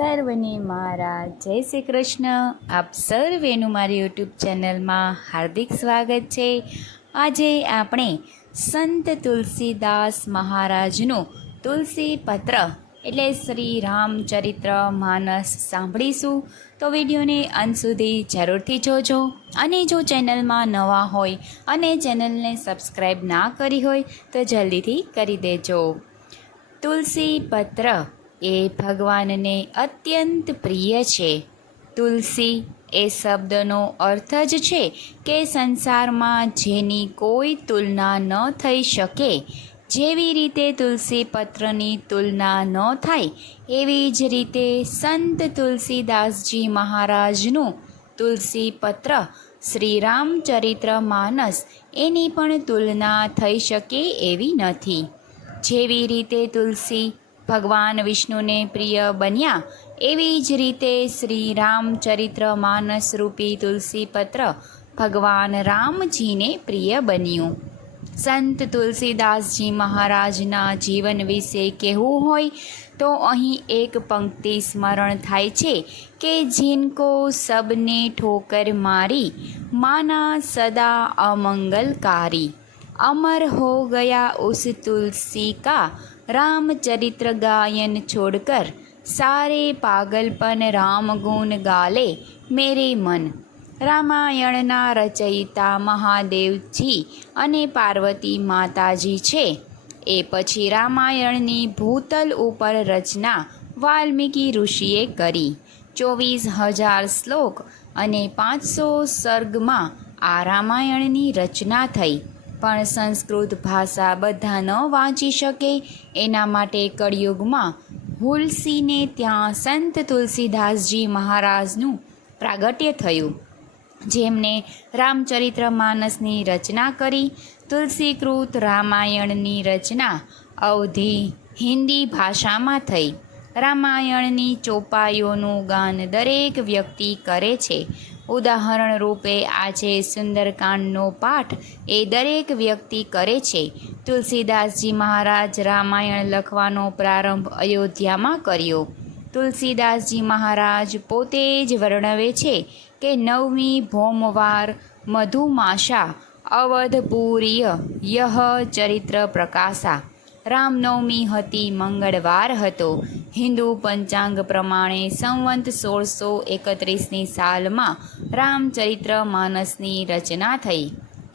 સર્વને મારા જય શ્રી કૃષ્ણ. આપ સર્વેનું મારી યુટ્યુબ ચેનલમાં હાર્દિક સ્વાગત છે. આજે આપણે સંત તુલસીદાસ મહારાજનું તુલસી પત્ર એટલે શ્રી રામચરિત્ર માનસ સાંભળીશું. તો વિડીયોને અંત સુધી જરૂરથી જોજો. અને જો ચેનલમાં નવા હોય અને ચેનલને સબસ્ક્રાઈબ ના કરી હોય તો જલ્દીથી કરી દેજો. તુલસી પત્ર એ ભગવાનને અત્યંત પ્રિય છે. તુલસી એ શબ્દનો અર્થ જ છે કે સંસારમાં જેની કોઈ તુલના ન થઈ શકે. જેવી રીતે તુલસી પત્રની તુલના ન થાય એવી જ રીતે સંત તુલસીદાસજી મહારાજનું તુલસી પત્ર શ્રી રામચરિત્ર માનસ એની પણ તુલના થઈ શકે એવી નથી. જેવી રીતે તુલસી ભગવાન વિષ્ણુને પ્રિય બન્યા એવી જ રીતે શ્રી રામચરિત્ર માનસ રૂપી તુલસીપત્ર ભગવાન રામજીને પ્રિય બન્યું. સંત તુલસીદાસજી મહારાજના જીવન વિશે કહેવું હોય તો અહીં એક પંક્તિ સ્મરણ થાય છે કે जिनको सबने ठोकर मारी माना सदा अमंगलकारी अमर हो गया उस तुलसी का रामचरित्र गायन छोड़कर सारे पागलपन राम गुण गाले मेरे मन. રામાયણના રચયિતા મહાદેવજી અને પાર્વતી માતાજી છે. એ પછી રામાયણની ભૂતલ ઉપર રચના વાલ્મીકી ઋષિએ કરી. 24,000 શ્લોક અને 500 સર્ગમાં આ રામાયણની રચના થઈ. પણ સંસ્કૃત ભાષા બધા ન વાંચી શકે એના માટે કળિયુગમાં હુલસીને ત્યાં સંત તુલસીદાસજી મહારાજનું પ્રાગટ્ય થયું, જેમને રામચરિત્ર માનસની રચના કરી. તુલસીકૃત રામાયણની રચના અવધી હિન્દી ભાષામાં થઈ. રામાયણની ચોપાઈઓનું ગાન દરેક વ્યક્તિ કરે છે. ઉદાહરણ રૂપે આજે સુંદરકાંડનો પાઠ એ દરેક વ્યક્તિ કરે છે. તુલસીદાસજી મહારાજ રામાયણ લખવાનો પ્રારંભ અયોધ્યામાં કર્યો. તુલસીદાસજી મહારાજ પોતે જ વર્ણવે છે કે 9મી ભોમવાર મધુમાસા અવધપુરીય યહ ચરિત્ર પ્રકાશા. રામનવમી હતી, મંગળવાર હતો. હિન્દુ પંચાંગ પ્રમાણે સંવંત 1631ની સાલમાં રામચરિત્ર માનસની રચના થઈ.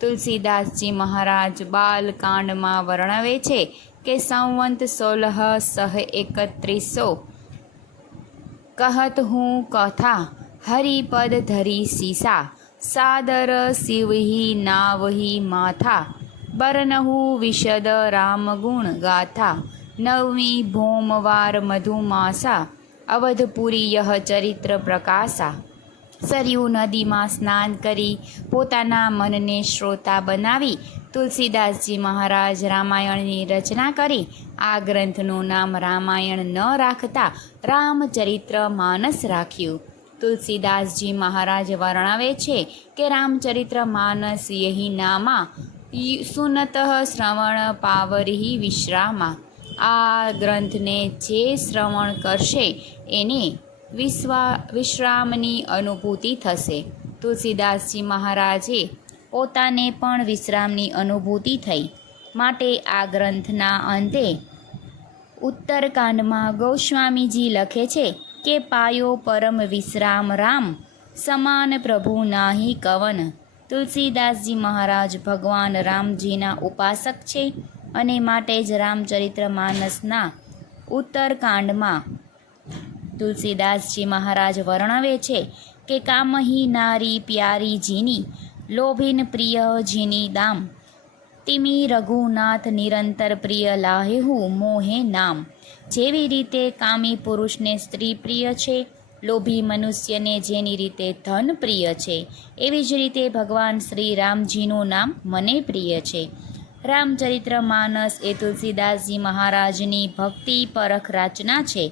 તુલસીદાસજી મહારાજ બાલકાંડમાં વર્ણવે છે કે સંવંત 1631 કહત હું કથા હરિપદ ધરી સીસા સાદર શિવહી નાવહી માથા બરનહુ વિશદ રામગુણ ગાથા 9મી ભોમવાર મધુમાસા અવધપુરી યહ ચરિત્ર પ્રકાશા. સરયુ નદીમાં સ્નાન કરી પોતાના મનને શ્રોતા બનાવી તુલસીદાસજી મહારાજ રામાયણની રચના કરી. આ ગ્રંથનું નામ રામાયણ ન રાખતા રામચરિત્ર માનસ રાખ્યું. તુલસીદાસજી મહારાજ વર્ણવે છે કે રામચરિત્ર માનસ યહી નામા સુનત શ્રવણ પાવરી વિશ્રામા. આ ગ્રંથને જે શ્રવણ કરશે એને વિશ્રામની અનુભૂતિ થશે. તુલસીદાસજી મહારાજે પોતાને પણ વિશ્રામની અનુભૂતિ થઈ. માટે આ ગ્રંથના અંતે ઉત્તરકાંડમાં ગોસ્વામીજી લખે છે કે પાયો પરમ વિશ્રામ રામ સમાન પ્રભુ નાહી કવન. તુલસીદાસજી મહારાજ ભગવાન રામજીના ઉપાસક છે અને માટે જ રામચરિત્ર માનસના ઉત્તરકાંડમાં તુલસીદાસજી મહારાજ વર્ણવે છે કે કામહી નારી પ્યારી જીની લોભીન પ્રિય જીની દામ તિમી રઘુનાથ નિરંતર પ્રિય લાહેહુ મોહે નામ. જેવી રીતે કામી પુરુષને સ્ત્રી પ્રિય છે, લોભી મનુષ્યને જેની રીતે ધન પ્રિય છે, એવી જ રીતે ભગવાન શ્રી રામજીનું નામ મને પ્રિય છે. રામચરિત્ર માનસ એ તુલસીદાસજી મહારાજની ભક્તિ પરખ રચના છે.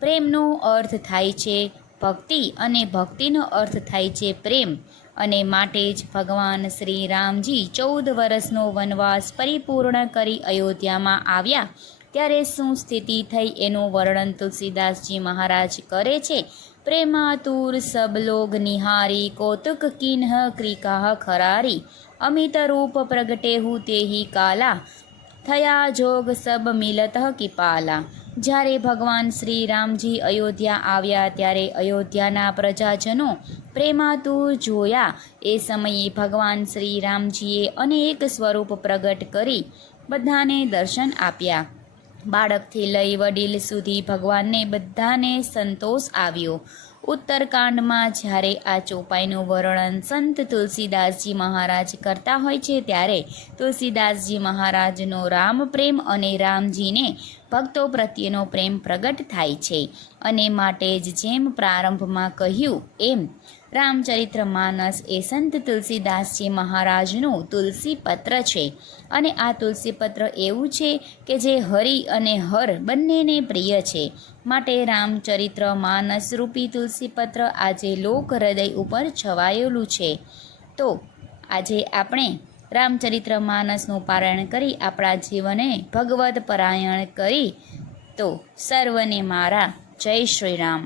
પ્રેમનો અર્થ થાય છે ભક્તિ અને ભક્તિનો અર્થ થાય છે પ્રેમ. અને માટે જ ભગવાન શ્રી રામજી 14 વર્ષનો વનવાસ પરિપૂર્ણ કરી અયોધ્યામાં આવ્યા ત્યારે શું સ્થિતિ થઈ એનું વર્ણન તુલસીદાસજી મહારાજ કરે છે। પ્રેમાતુર સબ લોગ નિહારી કૌતુક કિન્હ ક્રિકાહ ખરારી અમિત રૂપ પ્રગટેહુ તેહી કાલા થયા જોગ સબ મિલત કિપાલા। જ્યારે ભગવાન શ્રી રામજી અયોધ્યા આવ્યા ત્યારે અયોધ્યાના પ્રજાજનો પ્રેમાતુર જોયા। એ સમયે ભગવાન શ્રી રામજીએ અનેક સ્વરૂપ પ્રગટ કરી બધાને દર્શન આપ્યા। બાળકથી લઈ વડીલ સુધી ભગવાનને બધાને સંતોષ આવ્યો। ઉત્તરકાંડમાં જ્યારે આ ચોપાઈનું વર્ણન સંત તુલસીદાસજી મહારાજ કરતા હોય છે ત્યારે તુલસીદાસજી મહારાજનો રામ પ્રેમ અને રામજીને ભક્તો પ્રત્યેનો પ્રેમ પ્રગટ થાય છે। અને માટે જ જેમ પ્રારંભમાં કહ્યું એમ રામચરિતમાનસ એ સંત તુલસીદાસજી મહારાજનું તુલસીપત્ર છે। અને આ તુલસીપત્ર એવું છે કે જે હરિ અને હર બંનેને પ્રિય છે। માટે રામચરિતમાનસ રૂપી તુલસીપત્ર આજે લોક હૃદય ઉપર છવાયેલું છે। તો આજે આપણે રામચરિતમાનસનું પારાયણ કરી આપણા જીવને ભગવદ પરાયણ કરી। તો સર્વને મારા જય શ્રી રામ।